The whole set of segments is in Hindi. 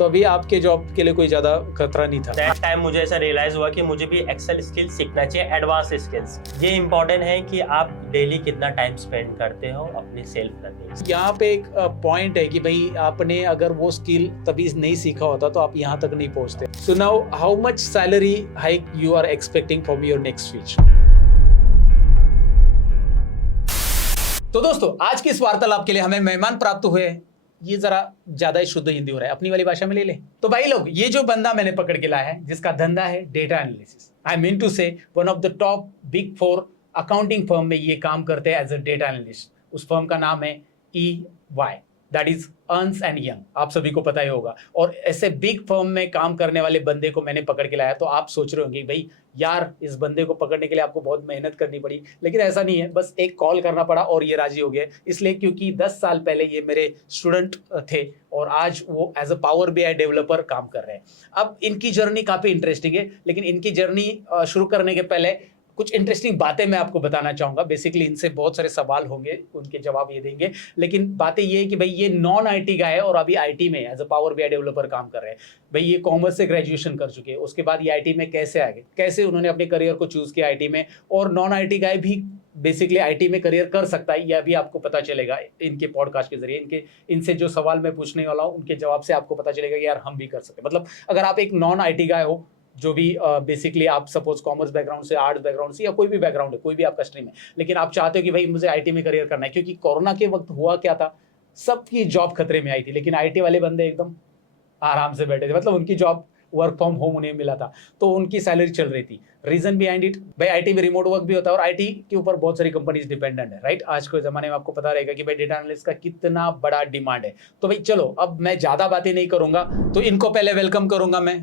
तो अभी आपके जॉब के लिए कोई ज्यादा खतरा नहीं था। दैट टाइम मुझे ऐसा रियलाइज हुआ कि मुझे भी एक्सेल स्किल्स सीखना चाहिए, एडवांस स्किल्स। ये इंपॉर्टेंट है कि आप डेली कितना टाइम स्पेंड करते हो अपनी सेल्फ लर्निंग। यहाँ पे एक पॉइंट है कि भाई आपने अगर वो स्किल तभी नहीं सीखा होता तो आप यहाँ तक नहीं पहुंचते। So now how much salary hike you are expecting from your next switch? तो दोस्तों, आज की इस वार्तालाप के लिए हमें मेहमान प्राप्त हुए हैं। ये जरा ज्यादा ही शुद्ध हिंदी हो रहा है, अपनी वाली भाषा में ले ले। तो भाई लोग, ये जो बंदा मैंने पकड़ के लाया है, जिसका धंधा है data analysis, I mean to say one of the top big 4 accounting firm में ये काम करते हैं एज अ डेटा एनालिस्ट। उस फर्म का नाम है EY, that is Ernst and Young. आप सभी को पता ही होगा। और ऐसे बिग फर्म में काम करने वाले बंदे को मैंने पकड़ के लाया। तो आप सोच रहे होंगे भाई यार, इस बंदे को पकड़ने के लिए आपको बहुत मेहनत करनी पड़ी, लेकिन ऐसा नहीं है। बस एक कॉल करना पड़ा और ये राजी हो गए। इसलिए क्योंकि 10 साल पहले ये मेरे स्टूडेंट थे और आज वो as a power BI developer काम कर रहे हैं। अब इनकी जर्नी काफ़ी इंटरेस्टिंग है, लेकिन इनकी जर्नी शुरू करने के पहले कुछ इंटरेस्टिंग बातें मैं आपको बताना चाहूँगा। बेसिकली इनसे बहुत सारे सवाल होंगे, उनके जवाब ये देंगे। लेकिन बातें ये है कि भाई ये नॉन IT का है और अभी IT में as a power BI developer काम कर रहे हैं। भाई ये कॉमर्स से ग्रेजुएशन कर चुके हैं, उसके बाद ये IT में कैसे आ गए, कैसे उन्होंने अपने करियर को चूज़ किया IT में। और नॉन IT का भी बेसिकली IT में करियर कर सकता है, यह भी आपको पता चलेगा इनके पॉडकास्ट के जरिए। इनसे जो सवाल मैं पूछने वाला हूँ, उनके जवाब से आपको पता चलेगा कि यार हम भी कर सकते हैं। मतलब अगर आप एक नॉन IT गाय हो, जो भी बेसिकली आप सपोज कॉमर्स बैकग्राउंड से, आर्ट्स बैकग्राउंड से, या कोई भी बैकग्राउंड है, कोई भी आपका स्ट्रीम है, लेकिन आप चाहते हो कि भाई मुझे IT में करियर करना है। क्योंकि कोरोना के वक्त हुआ क्या था, सबकी जॉब खतरे में आई थी, लेकिन IT वाले बंदे एकदम आराम से बैठे थे। मतलब उनकी जॉब वर्क फ्रॉम होम उन्हें मिला था, तो उनकी सैलरी चल रही थी। रीजन बिहाइंड इट, भाई IT में रिमोट वर्क भी होता है और IT के ऊपर बहुत सारी कंपनीज डिपेंडेंट है, राइट। आज के ज़माने में आपको पता रहेगा कि भाई डेटा एनालिस्ट का कितना बड़ा डिमांड है। तो भाई चलो, अब मैं ज़्यादा बातें नहीं करूंगा, तो इनको पहले वेलकम करूंगा मैं।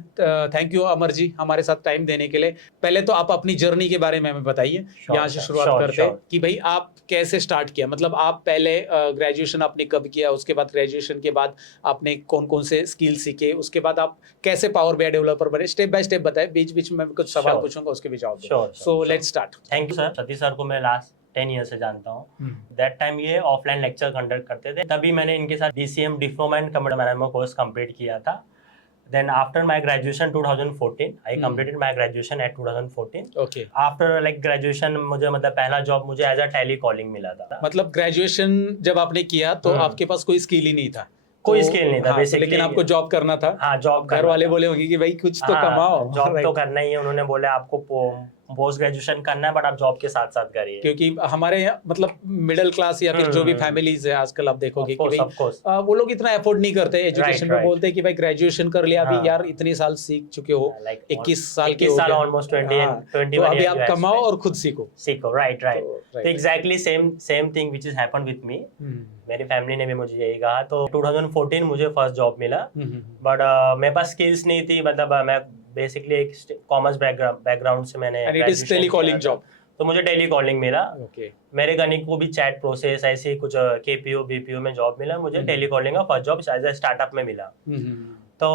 थैंक यू अमर जी, हमारे साथ टाइम देने के लिए। पहले तो आप अपनी जर्नी के बारे में हमें बताइए। यहाँ से शुरुआत करते हैं कि भाई आप कैसे स्टार्ट किया। मतलब आप पहले ग्रेजुएशन आपने कब किया, उसके बाद ग्रेजुएशन के बाद आपने कौन कौन से स्किल सीखे, उसके बाद आप कैसे पावर BI डेवलपर बने, स्टेप बाय स्टेप बताएं। बीच बीच में कुछ सवाल पूछूंगा, उसके भी जवाब दो। So let's start. Thank you sir. Satish sir को मैं लास्ट 10 ईयर से जानता हूँ। दैट टाइम ये ऑफलाइन लेक्चर कंडक्ट करते थे, तभी मैंने इनके साथ DCM diploma in computer management course complete किया था। Then after my graduation 2014, I completed my graduation at 2014. Okay. After like graduation मुझे मतलब पहला जॉब मुझे एज अ टेली कॉलिंग मिला था। मतलब ग्रेजुएशन जब आपने किया तो आपके पास कोई स्किल ही नहीं था? कोई स्किल नहीं था हाँ, बेसिकली, लेकिन आपको जॉब करना था। हाँ, जॉब घर वाले बोले होंगे कि भाई कुछ तो कमाओ, जॉब तो करना ही है। उन्होंने बोला आपको पोस्ट ग्रेजुएशन करना है, बट आप जॉब के साथ साथ करिए। क्योंकि हमारे यहाँ मतलब मिडिल क्लास या फिर जो भी फैमिलीज है आजकल, आप देखोगे कि भाई वो लोग इतना एफोर्ड नहीं करते एजुकेशन में। बोलते हैं कि भाई ग्रेजुएशन कर लिया, अभी यार इतने साल सीख चुके हो, 21 साल के हो गए, ऑलमोस्ट 20 तो अभी आप कमाओ और खुद सीखो। राइट। तो exactly same thing which is happened with me. मेरी फैमिली ने भी मुझे यही कहा। तो 2014 मुझे फर्स्ट जॉब मिला, बट मेरे पास स्किल्स नहीं थी। मतलब मैं बेसिकली एक कॉमर्स बैकग्राउंड से मैंने टेलीकॉलिंग जॉब, तो मुझे टेलीकॉलिंग मिला। मेरे गणित को भी चैट प्रोसेस ऐसे कुछ KPO BPO में जॉब मिला। मुझे टेलीकॉलिंग का first job as a startup में मिला। तो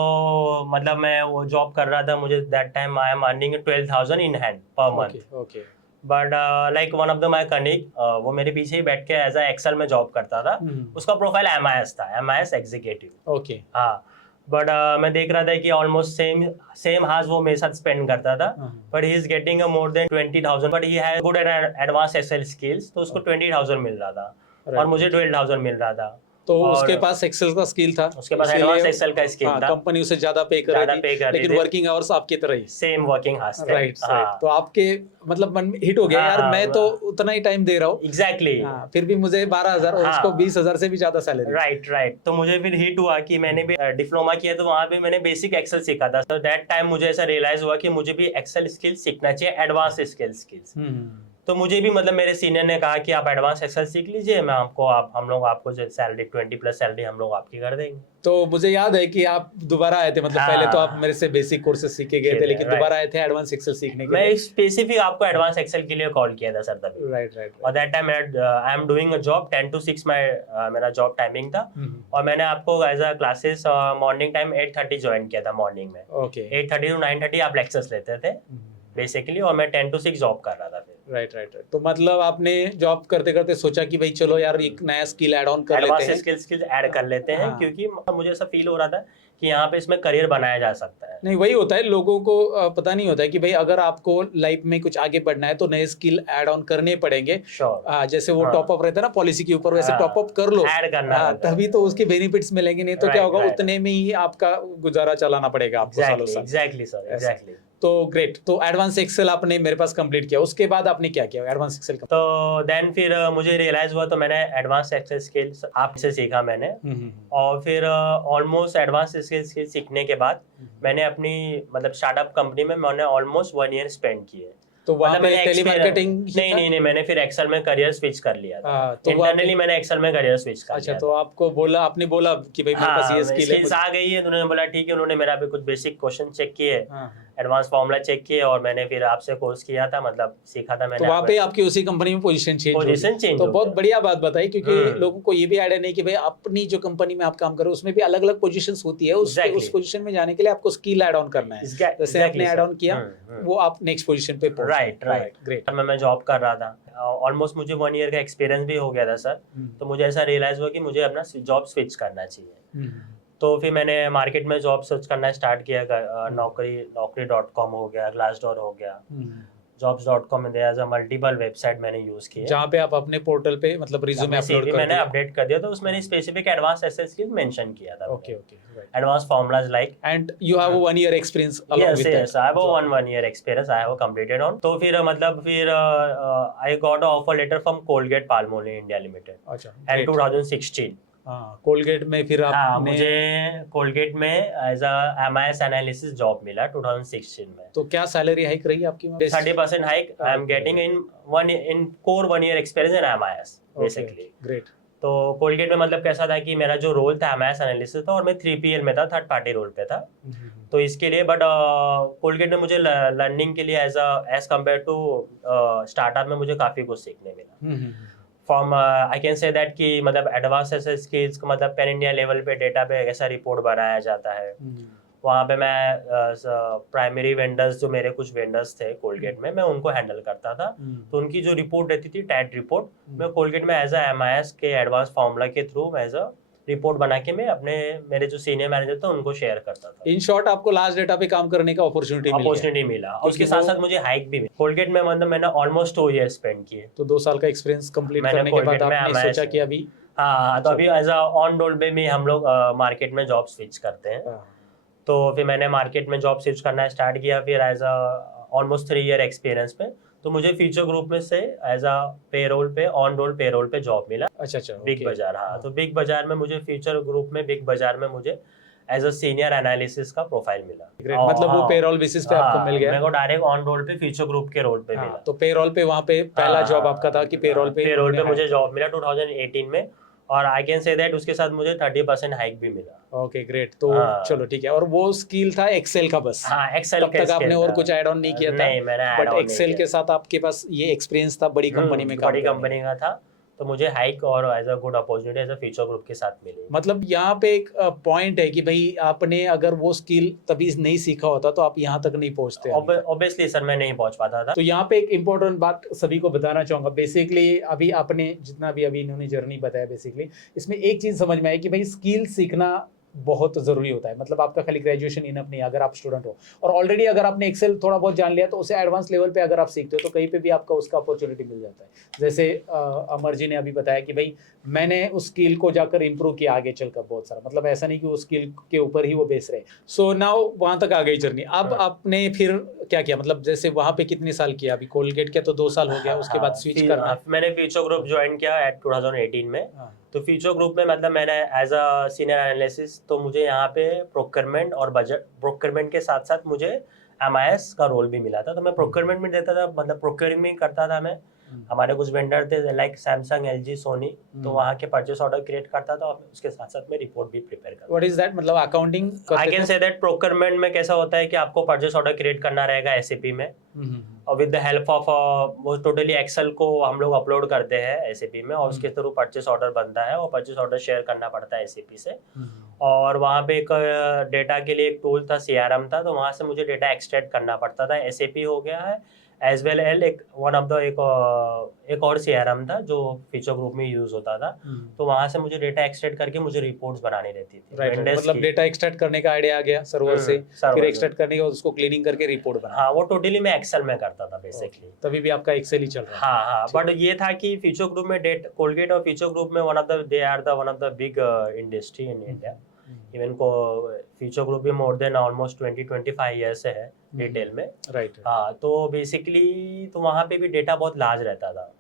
मतलब मैं वो जॉब कर रहा था। मुझे that time I am earning 12,000 in hand per month. But like one of the my colleague, वो मेरे पीछे ही बैठ के एज अ एक्सेल में जॉब करता था। उसका प्रोफाइल MIS था, MIS एग्जीक्यूटिव। हाँ, बट मैं देख रहा था कि ऑलमोस्ट सेम हाज वो मेरे साथ स्पेंड करता था। But he is getting more than 20,000, but he has good advance Excel skills. तो उसको 20,000 मिल रहा था और मुझे 12,000 मिल रहा था। तो उसके पास एक्सेल का स्किल था, उसके पास एडवांस एक्सेल का स्किल था। कंपनी उसे ज्यादा पे कर रही थी, लेकिन वर्किंग आवर्स आपकी तरह ही सेम वर्किंग आवर्स थे। राइट। तो आपके मतलब मन हिट हो गया यार, मैं तो उतना ही टाइम दे रहा हूँ। एग्जैक्टली। फिर भी मुझे 12,000 और उसको 20,000 से भी ज्यादा सैलरी। राइट। तो मुझे फिर हिट हुआ कि मैंने भी डिप्लोमा किया, तो वहाँ पे मैंने बेसिक एक्सेल सीखा था। तो दैट टाइम मुझे ऐसा रियलाइज हुआ कि मुझे भी एक्सेल स्किल्स सीखना चाहिए, एडवांस स्किल्स। तो मुझे भी मतलब मेरे सीनियर ने कहा कि आप एडवांस एक्सेल सीख लीजिए, मैं आपको हम लोग आपको सैलरी 20+ सैलरी हम लोग आपकी कर देंगे। तो मुझे याद है कि आप दोबारा आए थे। मतलब पहले तो आप मेरे से बेसिक कोर्सेज सीख के गए थे, लेकिन दोबारा आए थे एडवांस एक्सेल सीखने के लिए। मैं स्पेसिफिक आपको एडवांस एक्सेल के लिए कॉल किया था सर तभी। राइट। और that time I am doing a job 10 to 6 मेरा जॉब टाइमिंग था। और मैंने आपको as a classes morning time 8:30 join किया था मॉर्निंग में। 8:30 to 9:30 आप लेक्चर्स लेते थे बेसिकली, और मैं 10 to 6 जॉब कर रहा था फिर। Right right right. तो मतलब आपने जॉब करते करते सोचा कि भाई चलो यार एक नया स्किल ऐड ऑन कर लेते एडवांस हैं। स्किल्स ऐड कर लेते हैं, हाँ। क्योंकि मुझे ऐसा फील हो रहा था कि यहाँ पे इसमें करियर बनाया जा सकता है। नहीं वही होता है, लोगों को पता नहीं होता है कि भाई अगर आपको लाइफ में कुछ आगे बढ़ना है तो नए स्किल ऐड ऑन करने पड़ेंगे। श्योर। जैसे वो हाँ। टॉप अप रहता है ना पॉलिसी के ऊपर, वैसे हाँ, टॉप अप कर लो। ऐड करना रहता है। तभी तो उसके बेनिफिट्स मिलेंगे, नहीं तो क्या राइट होगा, राइट, उतने में ही आपका गुजारा चलाना पड़ेगा आपको सालों एग्जैक्टली साल। एग्जैक्टली सर, ऐसा। एग्जैक्टली। तो ग्रेट, तो एडवांस एक्सेल आपने मेरे पास कंप्लीट किया, उसके बाद आपने क्या किया एडवांस एक्सेल का? तो देन फिर मुझे रियलाइज हुआ, तो मैंने एडवांस एक्सेल स्किल्स आपसे सीखा मैंने। और फिर ऑलमोस्ट एडवांस स्किल्स सीखने के बाद मैंने अपनी मतलब स्टार्टअप कंपनी में मैंने ऑलमोस्ट 1 ईयर स्पेंड किए। तो वहाँ मतलब पे मैंने टेलीमार्केटिंग नहीं नहीं नहीं, मैंने फिर एक्सेल में करियर स्विच कर लिया था। तो इंटरनली मैंने एक्सेल में करियर स्विच कर अच्छा, लिया तो था। आपको बोला, आपने बोला कि भाई मेरे पास ये हाँ, स्किल है स्किल्स आ गई है, तो उन्होंने बोला ठीक है। उन्होंने मेरा भी कुछ बेसिक क्वेश्चन चेक किए, हाँ। एडवांस फॉर्मूला चेक किए, और मैंने फिर आपसे कोर्स किया था, मतलब सीखा था तो मैंने। वहाँ पे आपकी उसी कंपनी में पोजीशन चेंज हो पोजीशन गई। चेंज तो हो बहुत गया। बढ़िया बात बताई, क्योंकि लोगों को ये भी आइडिया नहीं कि भाई अपनी जो कंपनी में आप काम करो उसमें भी अलग अलग पोजीशंस होती है, उस Exactly. उस पोजीशन में जाने के लिए आपको स्किल ऐड ऑन करना है। जैसे आपने ऐड ऑन किया, वो आप नेक्स्ट पोजीशन पे पहुंचे। Right right, great. मैं जॉब कर रहा था, ऑलमोस्ट मुझे 1 ईयर का एक्सपीरियंस भी हो गया था सर। तो मुझे ऐसा रियलाइज हुआ कि मुझे अपना जॉब स्विच करना चाहिए। तो फिर मैंने मार्केट में जॉब सर्च करना स्टार्ट किया। नौकरी.com हो गया, ग्लासडोर हो गया, jobs.com में एज अ मल्टीपल वेबसाइट मैंने यूज किए, जहाँ पे आप अपने पोर्टल पे मतलब रिज्यूमे अपलोड कर मैंने दिया। अपडेट कर दिया। तो उसमें specific advance SS skill mention किया था। Okay okay, right. Advance formulas like, and you have 1 year experience along yes with yes, I have a one year experience I have completed on। तो फिर मतलब फिर I got a offer letter from Colgate Palmolive India Limited अच्छा, in 2016। हाँ, कोलगेट में फिर हाँ, आपने, मुझे कोलगेट में as a MIS analysis job मिला 2016 में। तो क्या सैलरी हाइक रही आपकी? 30% hike I am getting in core 1 year experience in MIS basically. Great. तो कोलगेट में मतलब कैसा था कि मेरा जो रोल था MIS एनालिसिस था, और मैं 3PL में था, थर्ड पार्टी रोल पे था। तो इसके लिए बट कोलगेट में मुझे लर्निंग के लिए एज कम्पेयर टू स्टार्टअप में मुझे काफ़ी कुछ सीखने मिला। From I can say that कि मतलब एडवांस ऐसे स्किल्स को मतलब पैन इंडिया लेवल पे डेटा पे ऐसा रिपोर्ट बनाया जाता है। वहाँ पे मैं प्राइमरी वेंडर्स, जो मेरे कुछ वेंडर्स थे कोलगेट में, मैं उनको हैंडल करता था। तो उनकी जो रिपोर्ट रहती थी, टैट रिपोर्ट, मैं कोलगेट में एज अ MIS के एडवांस फॉर्मूला के थ्रू एज अ रिपोर्ट बना के मैं अपने मेरे जो सीनियर मैनेजर थे उनको शेयर करता था। इन शॉर्ट आपको लार्ज डेटा पे काम करने का अपॉर्चुनिटी मिला, और उसके साथ साथ मुझे हाइक भी मिला। कोलगेट में मतलब मैंने ऑलमोस्ट 2 ईयर स्पेंड किए। तो 2 साल का एक्सपीरियंस कंप्लीट मैंने करने के बाद Colgate में आपने MIS सोचा कि अभी, हाँ, तो अभी एज अ ऑन रोल पे भी हम लोग मार्केट में जॉब स्विच करते हैं। तो फिर मैंने मार्केट में जॉब स्विच करना स्टार्ट किया, फिर as a almost 3 year experience पे। तो मुझे फ्यूचर ग्रुप में से एज अ पेरोल पे, ऑन रोल पेरोल पे जॉब मिला। अच्छा, बिग बाजार, हाँ। तो बिग बाजार में मुझे फ्यूचर ग्रुप में बिग बाजार में मुझे एज अ सीनियर एनालिसिस का प्रोफाइल मिला। ग्रेट। मतलब वो पेरोल बेसिस पे आपको मिल गया? मेरे को डायरेक्ट ऑन रोल पे फ्यूचर ग्रुप के रोल पे मिला। तो पेरोल पे वहाँ पे पहला जॉब आपका था कि पेरोल पे मुझे जॉब मिला 2018 में, और आई कैन से दैट उसके साथ मुझे 30% हाइक भी मिला। Okay great. तो चलो ठीक है। और वो स्किल था एक्सेल का बस? हाँ, एक्सेल तब तक आपने और कुछ ऐड ऑन नहीं किया था? नहीं, मैंने बट एक्सेल के साथ आपके पास ये एक्सपीरियंस था बड़ी कंपनी में काम बड़ी कंपनी का था। तो मुझे हाइक और as a good opportunity as a future group के साथ मिली। मतलब यहाँ पे एक पॉइंट है कि भाई आपने अगर वो स्किल तभी नहीं सीखा होता तो आप यहाँ तक नहीं पहुँचते। ऑब्वियसली सर, मैं नहीं पहुँच पाता था। तो यहाँ पे एक इम्पोर्टेंट बात सभी को बताना चाहूंगा। बेसिकली अभी आपने जितना भी अभी इन्होंने जर्नी बताया, बेसिकली इसमें एक चीज समझ में आई कि भाई स्किल सीखना बहुत जरूरी होता है। मतलब आपका खाली ग्रेजुएशन इनफ नहीं है अगर आप स्टूडेंट हो, और ऑलरेडी अगर आपने एक्सेल थोड़ा बहुत जान लिया तो उसे एडवांस लेवल पे अगर आप सीखते हो तो कहीं पे भी आपका उसका अपॉर्चुनिटी मिल जाता है। जैसे अमर जी ने अभी बताया कि भाई मैंने उस स्किल को जाकर इंप्रूव किया आगे चलकर बहुत सारा, मतलब ऐसा नहीं कि वो स्किल के ऊपर ही वो बेस रहे। सो नाउ वहां तक आ गई जर्नी। अब आपने फिर क्या किया? मतलब जैसे वहां पे कितने साल किया? अभी कोलगेट के तो 2 साल हो गया, उसके बाद स्विच करना। मैंने फ्यूचर ग्रुप ज्वाइन किया एट 2018 में। तो फ्यूचर ग्रुप में मतलब मैंने एज अ सीनियर एनालिसिस, तो मुझे यहाँ पे प्रोक्योरमेंट और बजट, प्रोक्योरमेंट के साथ साथ मुझे MIS का रोल भी मिला था। तो मैं प्रोक्योरमेंट में देता था, मतलब प्रोक्योरिंग करता था मैं। हमारे कुछ वेंडर थे लाइक सैमसंग, LG, सोनी, तो वहाँ के परचेस ऑर्डर क्रिएट करता था, और उसके साथ साथ मैं रिपोर्ट भी प्रिपेयर करता था। What is that? मतलब accounting I can say that procurement में कैसा होता है कि आपको परचेस ऑर्डर क्रिएट करना रहेगा SAP में, और विद द हेल्प ऑफ वो टोटली एक्सेल को हम लोग अपलोड करते हैं SAP में, और उसके थ्रू परचेस ऑर्डर बनता है, और परचेस ऑर्डर शेयर करना पड़ता है SAP से। और वहाँ पे एक डेटा के लिए एक टूल था, CRM था, तो वहाँ से मुझे डेटा एक्सट्रैक्ट करना पड़ता था। SAP हो गया है, एज वेल एल एक और CRM था जो फ्यूचर ग्रुप में यूज होता था, तो वहां से मुझे डेटा एक्सट्रैक्ट करके मुझे रिपोर्ट्स बनानी रहती थी। राइट, Vendors मतलब की। डेटा एक्सट्रैक्ट करने का आइडिया आ गया सर्वर से, server फिर से। एक्सट्रैक्ट करने के बाद उसको क्लीनिंग करके रिपोर्ट बना। हाँ, वो टोटली मैं एक्सेल में करता था बेसिकली। तभी भी आपका एक्सेल ही चल रहा है। हाँ, ठीक। बट ये था कि फ्यूचर ग्रुप में कोलगेट और फ्यूचर ग्रुप में they are the one of the big industry in India. Even को फ्यूचर ग्रुप भी मोर देन ऑलमोस्ट 20-25 ईयर्स से है रिटेल में। राइट। हाँ, तो बेसिकली तो वहाँ पे भी डेटा बहुत लार्ज रहता था,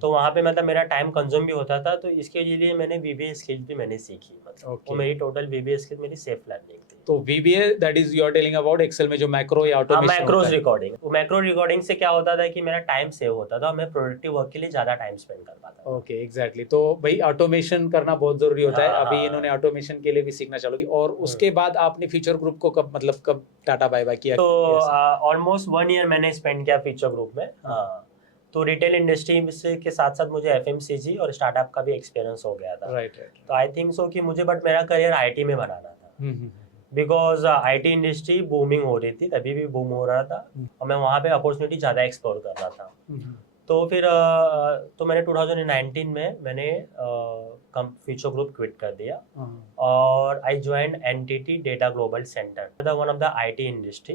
तो वहाँ पे मतलब मेरा टाइम कंज्यूम भी होता था, तो इसके लिए मैंने VBA स्किल भी मैंने सीखी, मतलब वो मेरी टोटल VBA स्किल मेरी सेल्फ लर्निंग थी। तो VBA that is you are telling about Excel में जो मैक्रो या ऑटोमेशन मैक्रोस रिकॉर्डिंग। वो मैक्रो रिकॉर्डिंग से क्या होता था कि मेरा टाइम सेव होता था, मैं प्रोडक्टिव वर्क के लिए ज्यादा टाइम स्पेंड कर पाता था। Okay, exactly. तो भाई ऑटोमेशन करना बहुत जरूरी होता है। हाँ, अभी हाँ। इन्होंने ऑटोमेशन के लिए भी सीखना चालू किया, और उसके बाद आपने फ्यूचर ग्रुप को कब टाटा बाय बाय किया? तो ऑलमोस्ट 1 ईयर मैंने स्पेंड किया फ्यूचर ग्रुप में। हाँ, तो रिटेल इंडस्ट्री से के साथ साथ मुझे FMCG और स्टार्टअप का भी एक्सपीरियंस हो गया था। राइट। तो आई थिंक सो कि मुझे बट मेरा करियर IT में बनाना था, बिकॉज IT इंडस्ट्री बूमिंग हो रही थी, तभी भी बूम हो रहा था, और मैं वहाँ पे अपॉर्चुनिटी ज़्यादा एक्सप्लोर कर रहा था। तो फिर तो मैंने 2019 में मैंने फ्यूचर ग्रुप क्विट कर दिया, और I join NTT data global centre, one of the IT industry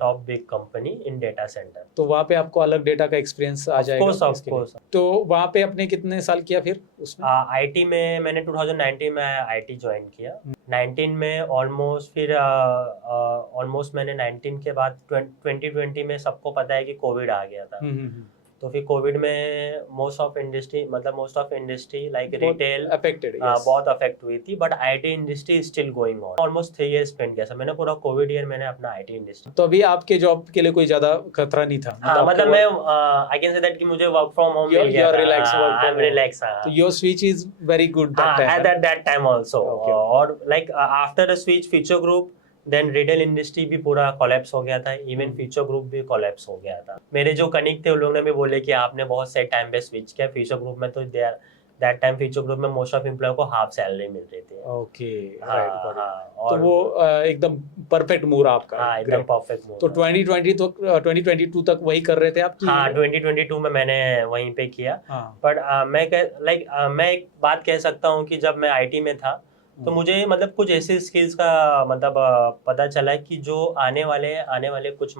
top big company in data centre. तो वहाँ पे आपको अलग डेटा का एक्सपीरियंस आ जाएगा इसके लिए। कोर्स। तो वहाँ पे आपने कितने साल किया फिर उसमें? IT में मैंने 2019 में IT ज्वाइन किया। 19 में ऑलमोस्ट फिर ऑलमोस्ट मैंने 19 के बाद 2020 में सबको पता है कि कोविड आ गया था। तो फिर कोविड में most of industry like retail affected, बहुत अफेक्ट हुई थी, but IT industry still going on. Almost 3 years spend किया, मैंने पूरा कोविड ईयर मैंने अपना IT इंडस्ट्री। तो अभी आपके जॉब के लिए कोई ज्यादा खतरा नहीं था? हाँ, मतलब मैं आई कैन से दैट कि मुझे वर्क फ्रॉम होम मिल गया था। I am relax. तो your switch is very good at that time also. और like after the switch Future Group, then retail industry भी पूरा कोलैप्स हो गया था, इवन फ्यूचर ग्रुप भी कोलैप्स हो गया था। मेरे जो कलीग थे उन लोगों ने भी बोले कि आपने बहुत सही टाइम पे स्विच किया फ्यूचर ग्रुप में, तो दैट टाइम फ्यूचर ग्रुप में मोस्ट ऑफ एम्प्लॉय को हाफ सैलरी मिल रही थी। ओके, हाँ, तो वो एकदम परफेक्ट मूव रहा आपका। हाँ, एकदम परफेक्ट मूव। तो 2022 तक वही कर रहे थे आप? हाँ, 2022 में मैंने वहीं पे किया। बट मैं एक बात कह सकता हूँ कि जब मैं IT में था, तो मुझे मतलब कुछ ऐसे स्किल्स का मतलब पता चला कि जो आने वाले कुछ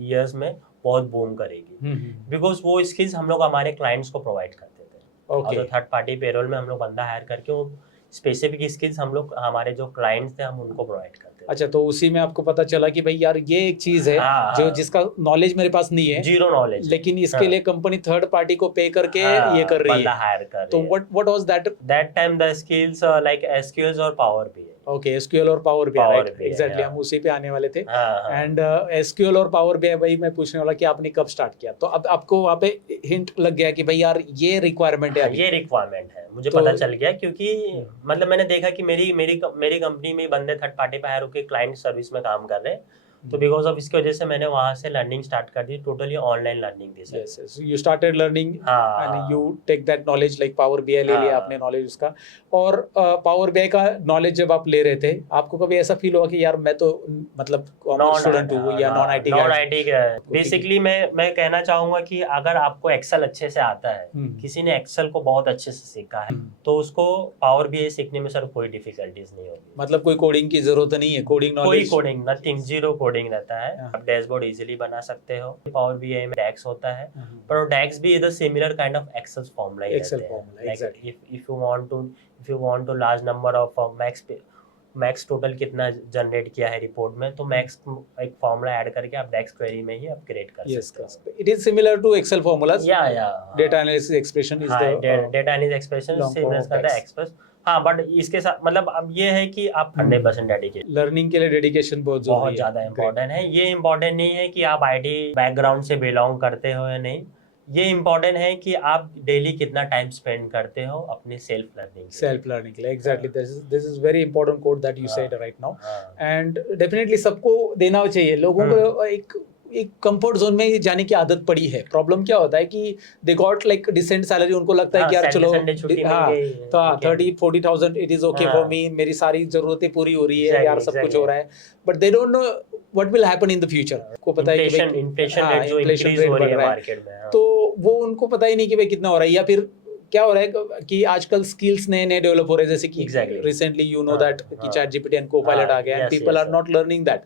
ईयर्स में बहुत बूम करेगी, बिकॉज वो स्किल्स हम लोग हमारे क्लाइंट्स को प्रोवाइड करते थे। और जो थर्ड पार्टी पेरोल में हम लोग बंदा हायर करके वो स्पेसिफिक स्किल्स हम लोग हमारे जो क्लाइंट्स थे हम उनको प्रोवाइड करते थे। अच्छा, तो उसी में आपको पता चला कि भाई यार ये एक चीज है जो जिसका नॉलेज मेरे पास नहीं है, जीरो नॉलेज, लेकिन इसके लिए कंपनी थर्ड पार्टी को पे करके ये कर रही है, हायर कर रही है। तो what was that time the skills like SQL और पावर BI। ओके, SQL और पावर BI, राइट, एग्जैक्टली, हम उसी पे आने वाले थे। एंड SQL और पावर BI भाई मैं पूछने वाला कि आपने कब स्टार्ट किया? तो अब आपको वहाँ पे हिंट लग गया कि भाई यार ये रिक्वायरमेंट है? ये रिक्वायरमेंट है, मुझे पता चल गया, क्योंकि मतलब मैंने देखा कि मेरी कंपनी में बंदे थर्ड पार्टी पे हायर होकर क्लाइंट सर्विस में काम कर रहे हैं, तो बिकॉज ऑफ इसकी वजह से मैंने वहां से लर्निंग स्टार्ट कर दी, टोटली ऑनलाइन लर्निंग थी sir. Yes, you started learning and you take that knowledge, like power BI ले लिया आपने नॉलेज उसका। और पावर BI का नॉलेज जब आप ले रहे थे, आपको कभी ऐसा फील हुआ कि यार मैं तो मतलब स्टूडेंट हूँ या नॉन IT बेसिकली मैं कहना चाहूंगा कि अगर आपको एक्सेल अच्छे से आता है, किसी ने एक्सेल को बहुत अच्छे से सीखा है, तो उसको पावर BI सीखने में सर कोई डिफिकल्टीज नहीं होगी। मतलब कोई कोडिंग की जरूरत नहीं है? कोडिंग नॉलेज, कोई कोडिंग नथिंग, जीरो कोडिंग रहता है। आप डैशबोर्ड इजीली बना सकते हो। पावर BI में DAX होता है, पर वो DAX भी इधर similar kind of Excel formula ही रहते हैं। Exactly, if you want to large number of max total कितना जनरेट किया है रिपोर्ट में, तो मैक्स एक फॉर्मूला ऐड करके आप DAX क्वेरी में ही आप क्रिएट कर सकते हो। It is similar to Excel formulas. Data analysis expression is the data analysis expression similar करता है एक्सप्रेस। हाँ, बट इसके साथ मतलब अब ये है कि आप 100% डेडिकेट, लर्निंग के लिए डेडिकेशन बहुत ज्यादा इम्पोर्टेंट है। ये इम्पोर्टेंट नहीं है कि आप IT बैकग्राउंड से बिलोंग करते हो या नहीं, ये इम्पोर्टेंट है कि आप डेली कितना टाइम स्पेंड करते हो अपनी सेल्फ लर्निंग के लिए। Exactly, this is very important code that you said right now, and definitely सबको देना चाहिए। लोगों को एक कंफर्ट जोन में जाने की आदत पड़ी है। प्रॉब्लम क्या होता है कि they got like decent salary, उनको लगता है कि यार चलो हाँ तो 30-40,000 it is okay for me, मेरी सारी जरूरतें पूरी हो रही है यार, सब कुछ हो रहा है, but they don't know what will happen in the future. को पता है कि इन्फ्लेशन रेट जो इंक्रीज हो रही है मार्केट में, तो वो उनको पता ही नहीं कि भाई कितना हो रहा है, या फिर क्या हो रहा है कि आजकल स्किल्स नए नए डेवलप हो रहे हैं, जैसे कि रिसेंटली यू नो दैट कि चैट जीपीटी एंड कोपायलट आ गया, and people are not learning that,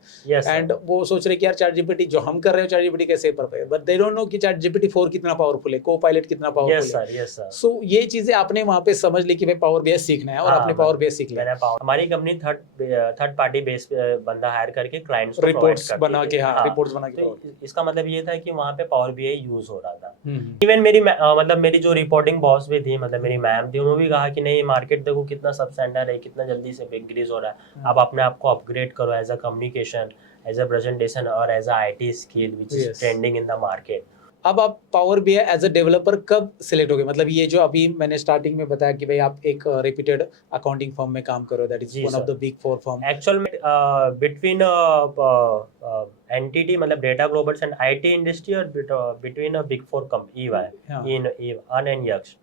and वो सोच रहे कि यार चैट जीपीटी जो हम कर रहे हैं चैट जीपीटी कैसे कर पाए, बट दे डोंट नो कि चैट जीपीटी 4 कितना पावरफुल है, कोपायलट कितना पावरफुल है। सो ये चीजें आपने वहां पे समझ ली कि भाई पावर बेस सीखना है, और आपने पावर बेस सीख लिया। हमारी कंपनी थर्ड पार्टी बेस बंदा हायर करके क्लाइंट्स को रिपोर्ट्स बना के, हाँ रिपोर्ट्स बना के, तो इसका मतलब ये था कि वहां पे पावर बीआई यूज हो रहा था। इवन मेरी जो रिपोर्टिंग बॉस भी थी, मतलब मेरी मैम थी, उन्होंने भी कहा कि नहीं मार्केट देखो कितना सब स्टैंडर्ड है, कितना जल्दी से इंक्रीज हो रहा है, आप अपने आप को अपग्रेड करो as a communication, as a presentation और as a IT skill which is trending in the market. अब आप Power BI as a developer कब सिलेक्ट हो गए? मतलब ये जो अभी मैंने स्टार्टिंग में बताया कि भाई आप एक रेप्यूटेड अकाउंटिंग फर्म में काम करो, that is one of the big 4 firm. Actual में बिटवीन एनटीटी मतलब data globals and IT industry, और between a big 4 company EY in and यक्स,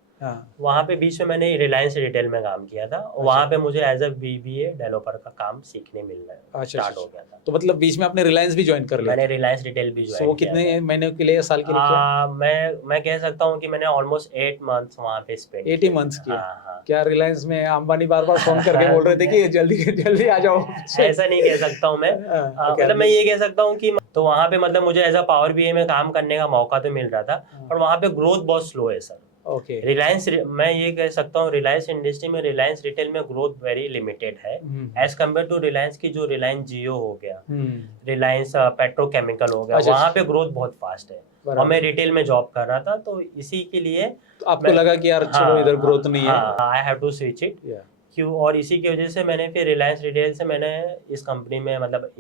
वहाँ पे बीच में मैंने रिलायंस रिटेल में काम किया था, वहाँ पे मुझे एज अ बीबीए डेवलपर का काम सीखने मिलना स्टार्ट हो गया था। तो मतलब बीच में आपने रिलायंस भी ज्वाइन कर लिया? मैंने रिलायंस रिटेल भी ज्वाइन किया। वो कितने महीने के लिए, साल के लिए किया? मैं कह सकता हूँ कि मैंने ऑलमोस्ट 8 मंथ्स वहाँ पे स्पेंड 80 मंथ्स किया। क्या रिलायंस में अंबानी बार बार फोन करके बोल रहे थे कि जल्दी जल्दी आ जाओ? ऐसा नहीं कह सकता हूँ मैं, मतलब मैं ये कह सकता हूँ कि तो वहाँ पे मतलब मुझे एज अ पावर बीआई में काम करने का मौका तो मिल रहा था, पर वहाँ पे ग्रोथ बहुत स्लो है सर। ओके। रिलायंस, मैं ये कह सकता हूँ रिलायंस इंडस्ट्री में, रिलायंस रिटेल में ग्रोथ वेरी लिमिटेड है एज कम्पेयर टू रिलायंस की, जो रिलायंस जियो हो गया, रिलायंस पेट्रोकेमिकल हो गया, वहाँ पे ग्रोथ बहुत फास्ट है, और मैं रिटेल में जॉब कर रहा था, तो इसी के लिए तो आपको लगा कि यार चलो इधर ग्रोथ नहीं है, I have to switch it क्यों, और इसी की वजह से मैंने फिर रिलायंस रिटेल से मैंने इस कंपनी में मतलब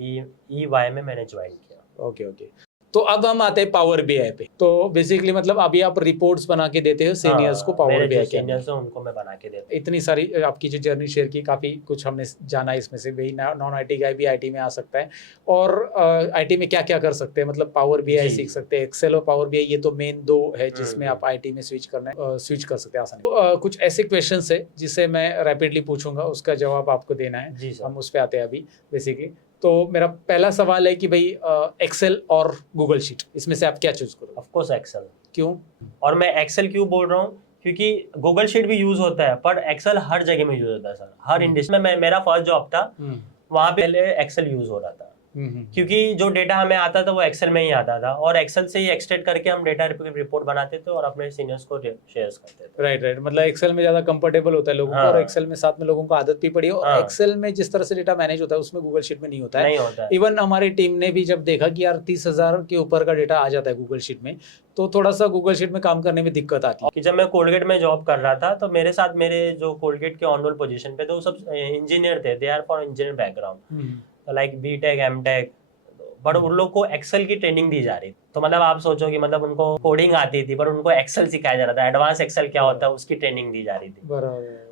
ईवाई में मैंने ज्वाइन किया। Okay okay. तो अब हम आते हैं पावर बीआई पे। तो बेसिकली मतलब अभी आप रिपोर्ट्स बना के देते हो सीनियर्स को पावर बीआई के, सीनियर्स हैं उनको मैं बना के देता हूं। इतनी सारी आपकी जो जर्नी शेयर की, काफ़ी कुछ हमने जाना इसमें से, वही नॉन आईटी गाय भी आईटी में आ सकता है, और आईटी में क्या क्या कर सकते हैं, मतलब पावर बीआई सीख सकते हैं, एक्सेल और पावर बीआई, ये तो मेन 2 है जिसमें आप आईटी में स्विच कर सकते हैं आसानी। तो कुछ ऐसे क्वेश्चन है जिसे मैं रैपिडली पूछूंगा, उसका जवाब आपको देना है, हम उस पर आते हैं अभी बेसिकली। तो मेरा पहला सवाल है कि भाई एक्सेल और गूगल शीट, इसमें से आप क्या चूज करोगे? Of course Excel. क्यों? और मैं एक्सेल क्यों बोल रहा हूँ, क्योंकि गूगल शीट भी यूज होता है, पर एक्सेल हर जगह में यूज होता है सर, हर इंडस्ट्री में। मेरा फर्स्ट जॉब था, वहाँ पे पहले एक्सेल यूज हो रहा था, क्योंकि जो डेटा हमें आता था वो एक्सेल में ही आता था, और एक्सेल से ही एक्सट्रैक्ट करके हम डेटा रिपोर्ट बनाते थे और अपने सीनियर्स को शेयर करते थे। राइट। मतलब एक्सेल में ज्यादा कंफर्टेबल होता है लोगों को, और एक्सेल में साथ में लोगों को आदत भी पड़ी है, और एक्सेल में जिस तरह से डेटा मैनेज होता है उसमें गूगल शीट में नहीं होता है। इवन हमारी टीम ने भी जब देखा कि यार 30,000 के ऊपर का डेटा आ जाता है गूगल शीट में, तो थोड़ा सा गूगल शीट में काम करने में दिक्कत आती है। कि जब मैं कोलगेट में जॉब कर रहा था, तो मेरे साथ मेरे जो कोलगेट के ऑन रोल पोजीशन पे थे वो सब इंजीनियर थे, they are for engineer background, like BTech MTech, but उन लोग को एक्सेल की ट्रेनिंग दी जा रही थी। तो मतलब आप सोचो कि मतलब उनको कोडिंग आती थी, पर उनको एक्सेल सिखाया जा रहा था, एडवांस एक्सेल क्या होता है उसकी ट्रेनिंग दी जा रही थी।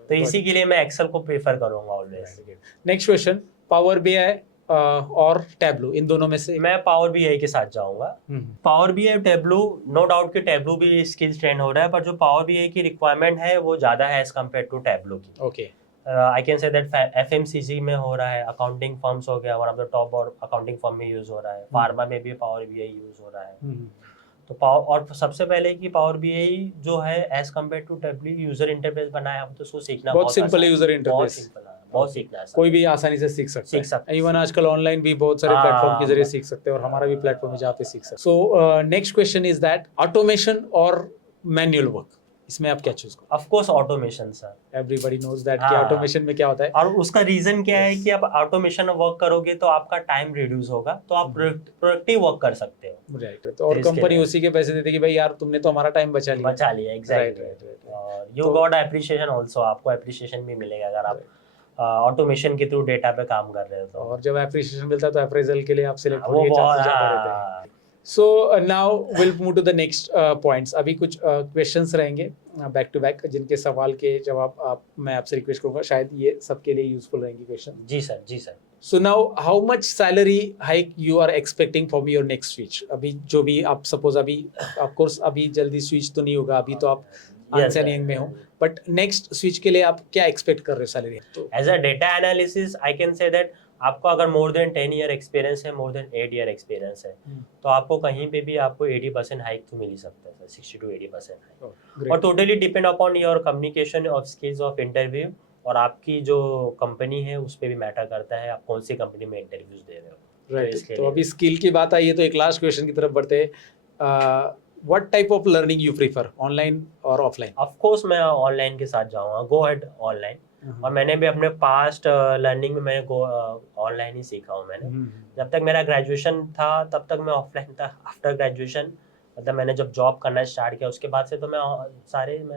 तो इसी के लिए मैं एक्सेल को प्रेफर करूंगा always. Next question, power BI और टैब्लू, इन दोनों में से? मैं पावर बीआई के साथ जाऊंगा। Power BI Tableau, no doubt कि टैब्लू भी स्किल्स ट्रेंड हो रहा है, पर जो पावर बीआई की रिक्वायरमेंट है वो ज्यादा है एज कम्पेयर टू टैब्लू की। Okay. I can say that FMCG में हो रहा है, अकाउंटिंग फर्म्स हो गया, वन ऑफ द टॉप और अकाउंटिंग फर्म में यूज हो रहा है, फार्मा में भी पावर बीआई यूज हो रहा है। तो पावर, और सबसे पहले की पावर बीआई जो है as compare to Tableau, user interface बनाया है, तो उसको सीखना बहुत सिंपल है। यूजर इंटरफेस बहुत सीखना है, कोई भी आसानी से सीख सकता है। इवन आजकल ऑनलाइन भी बहुत सारे प्लेटफॉर्म के जरिए सीख सकते हैं, और हमारा भी प्लेटफॉर्म है जहाँ पे सीख सकते हैं। So next question is that automation और मैनुअल वर्क, इसमें आप क्या चूज करोगे? Of course automation sir. Everybody knows that कि ऑटोमेशन में क्या होता है, और उसका रीजन क्या है कि आप ऑटोमेशन वर्क करोगे तो आपका टाइम रिड्यूस होगा, तो आप प्रोडक्टिव वर्क कर सकते हो। राइट। तो और कंपनी उसी के पैसे देती है कि भाई यार तुमने तो हमारा टाइम बचा लिया। Exactly. You got appreciation also, आपको एप्रिसिएशन भी मिलेगा अगर आप ऑटोमेशन के थ्रू डेटा पे काम कर रहे हो तो। और जब एप्रिसिएशन मिलता है तो अप्रेजल के लिए आप सिलेक्ट होने के चांसेस ज्यादा रहते हैं। So now will move to the next points. अभी कुछ क्वेश्चंस रहेंगे बैक टू बैक, जिनके सवाल के जवाब मैं आपसे रिक्वेस्ट करूंगा, शायद ये सबके लिए यूजफुल रहेंगे क्वेश्चन। जी सर, जी sir. So now, how much salary hike you are expecting from your next switch? अभी जो भी आप suppose अभी of course अभी जल्दी switch तो नहीं होगा, अभी तो आप आंसर में हो, बट नेक्स्ट स्विच के लिए आप क्या एक्सपेक्ट कर रहे हो सैलरी? तो as a data analysis I can say that आपको अगर मोर देन 10 ईयर एक्सपीरियंस है, मोर देन 8 ईयर एक्सपीरियंस है, तो आपको कहीं पे भी आपको 80% हाइक तो मिल ही सकता है, 60 to 80% हाइक। और totally depend upon your communication of skills of interview, और आपकी जो कंपनी है उस पर भी मैटर करता है आप कौन सी कंपनी में इंटरव्यूज दे रहे हो। राइट, तो अभी स्किल की बात आई है तो एक लास्ट क्वेश्चन की तरफ बढ़ते हैं। What type of learning you prefer, online और ऑफलाइन? ऑफ कोर्स मैं ऑनलाइन के साथ जाऊंगा, गो अहेड ऑनलाइन। और मैंने भी अपने पास्ट लर्निंग में मैंने ऑनलाइन ही सीखा हूँ। मैंने जब तक मेरा ग्रेजुएशन था तब तक मैं ऑफलाइन था। आफ्टर ग्रेजुएशन मतलब मैंने जब जॉब करना स्टार्ट किया उसके बाद से तो मैं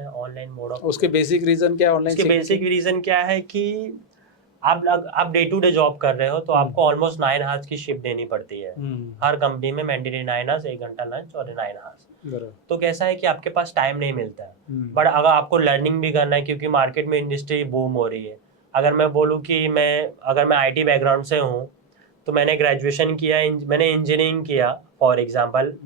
ऑनलाइन मोड ऑफ। उसके बेसिक रीजन क्या है ऑनलाइन? उसके बेसिक रीजन क्या है कि आप डे टू डे जॉब कर रहे हो तो आपको ऑलमोस्ट 9 आवर्स की शिफ्ट देनी पड़ती है। हर कंपनी में मैंडेटरी 9 आवर्स, 1 घंटा लंच और 9 आवर्स। तो कैसा है कि आपके पास टाइम नहीं मिलता है। बट अगर आपको लर्निंग भी करना है क्योंकि मार्केट में इंडस्ट्री बूम हो रही है। अगर मैं बोलूँ कि अगर मैं IT बैकग्राउंड से हूँ तो मैंने ग्रेजुएशन किया, मैंने इंजीनियरिंग किया फॉर एग्जाम्पल,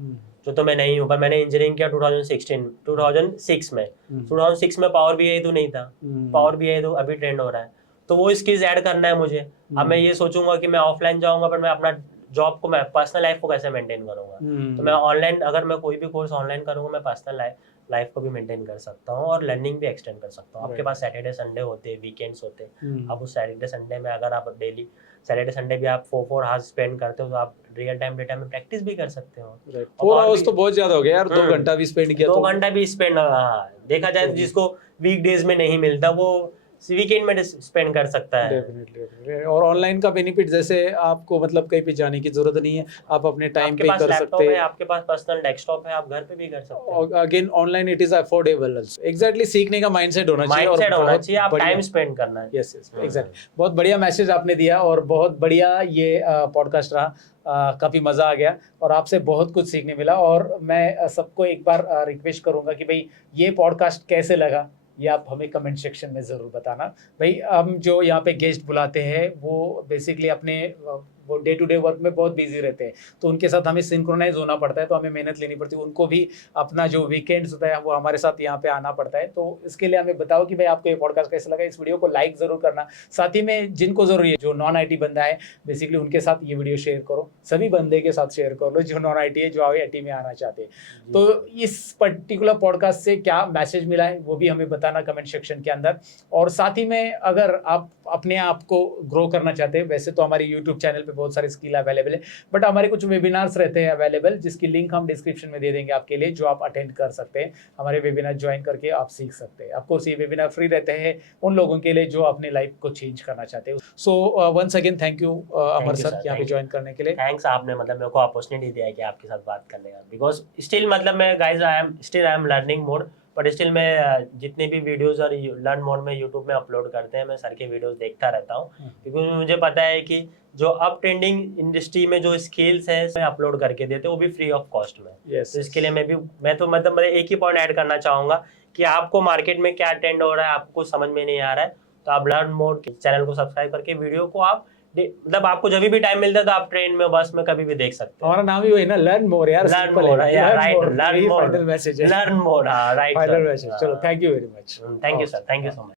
जो तो मैं नहीं हूँ, पर मैंने इंजीनियरिंग किया 2006 में। 2006 में पावर BI तो नहीं था, पावर BI तो अभी ट्रेंड हो रहा है। तो वो स्किल्स ऐड करना है मुझे। अब मैं ये सोचूंगा कि मैं ऑफलाइन जाऊंगा पर मैं अपना जॉब को, मैं पर्सनल लाइफ को कैसे मेंटेन करूंगा। तो मैं ऑनलाइन, अगर मैं कोई भी कोर्स ऑनलाइन करूंगा मैं पर्सनल लाइफ को भी मेंटेन कर सकता हूँ और लर्निंग भी एक्सटेंड कर सकता हूँ। आपके पास सैटरडे संडे होते हैं, वीकेंड्स होते हैं। अब उस सैटरडे संडे में अगर आप डेली सैटरडे संडे भी आप 4 आवर्स स्पेंड करते हो तो आप रियल टाइम डेटा में प्रैक्टिस भी कर सकते हो। 4 आवर्स तो बहुत ज्यादा हो गया यार। 2 घंटा भी स्पेंड किया, 2 घंटा भी स्पेंड, देखा जाए जिसको वीकडेज में नहीं मिलता वो वीकेंड में स्पेंड कर सकता है। डेफिनेटली। और ऑनलाइन का बेनिफिट जैसे आपको मतलब कहीं पे जाने की जरूरत नहीं है, आप अपने टाइम पे कर सकते हैं, आपके पास पर्सनल डेस्कटॉप है, आप घर पे भी कर सकते हैं। Again online it is affordable. Exactly, सीखने का माइंडसेट होना चाहिए और होना चाहिए, आप टाइम स्पेंड करना है। Yes yes exactly. बहुत बढ़िया मैसेज आपने दिया और बहुत बढ़िया ये पॉडकास्ट रहा। काफ़ी मज़ा आ गया और आपसे बहुत कुछ सीखने मिला। और मैं सबको एक बार रिक्वेस्ट करूंगा कि भाई ये पॉडकास्ट कैसे लगा ये आप हमें कमेंट सेक्शन में ज़रूर बताना। भाई हम जो यहाँ पे गेस्ट बुलाते हैं वो बेसिकली अपने वो डे टू डे वर्क में बहुत बिजी रहते हैं, तो उनके साथ हमें सिंक्रोनाइज होना पड़ता है, तो हमें मेहनत लेनी पड़ती है। उनको भी अपना जो वीकेंड्स होता है वो हमारे साथ यहाँ पे आना पड़ता है। तो इसके लिए हमें बताओ कि भाई आपको ये पॉडकास्ट कैसा लगा। इस वीडियो को लाइक ज़रूर करना, साथ ही में जिनको ज़रूरी है, जो नॉन IT बंदा है बेसिकली उनके साथ ये वीडियो शेयर करो। सभी बंदे के साथ शेयर कर लो जो नॉन IT है, जो IT में आना चाहते हैं। तो इस पर्टिकुलर पॉडकास्ट से क्या मैसेज मिला है वो भी हमें बताना कमेंट सेक्शन के अंदर। और साथ ही में अगर आप अपने आप को ग्रो करना चाहते हैं, वैसे तो हमारे यूट्यूब चैनल पे बहुत सारे स्किल अवेलेबल है, बट हमारे कुछ वेबिनार्स रहते हैं अवेलेबल, जिसकी लिंक हम डिस्क्रिप्शन में दे देंगे आपके लिए, जो आप अटेंड कर सकते हैं। हमारे वेबिनार ज्वाइन करके आप सीख सकते हैं। आपको ये वेबिनार फ्री रहते हैं उन लोगों के लिए जो अपने लाइफ को चेंज करना चाहते हैं। So once again thank you Amar sir यहाँ पे ज्वाइन करने के लिए। थैंक्स, आपने मतलब मेरे को अपॉर्चुनिटी दिया है कि आपके साथ बात करने का, बिकॉज स्टिल मतलब मैं guys I am learning mode, but still मैं जितने भी वीडियोस और लर्न मोड में यूट्यूब में अपलोड करते हैं मैं सर के वीडियोस देखता रहता हूँ, क्योंकि मुझे पता है कि जो अप ट्रेंडिंग इंडस्ट्री में जो स्किल्स है मैं अपलोड करके देते हैं वो भी फ्री ऑफ कॉस्ट में। तो इसके लिए मैं तो मतलब एक ही पॉइंट ऐड करना चाहूँगा कि आपको मार्केट में क्या ट्रेंड हो रहा है आपको समझ में नहीं आ रहा है तो आप लर्न मोड चैनल को सब्सक्राइब करके वीडियो को आप मतलब आपको जब भी टाइम मिलता है तो आप ट्रेन में बस में कभी भी देख सकते हैं। हमारा नाम ही वही ना, लर्न मोर यार। Learn more, right, learn more, final message है, learn more, right, final message. चलो thank you very much. Thank you sir, thank you so much.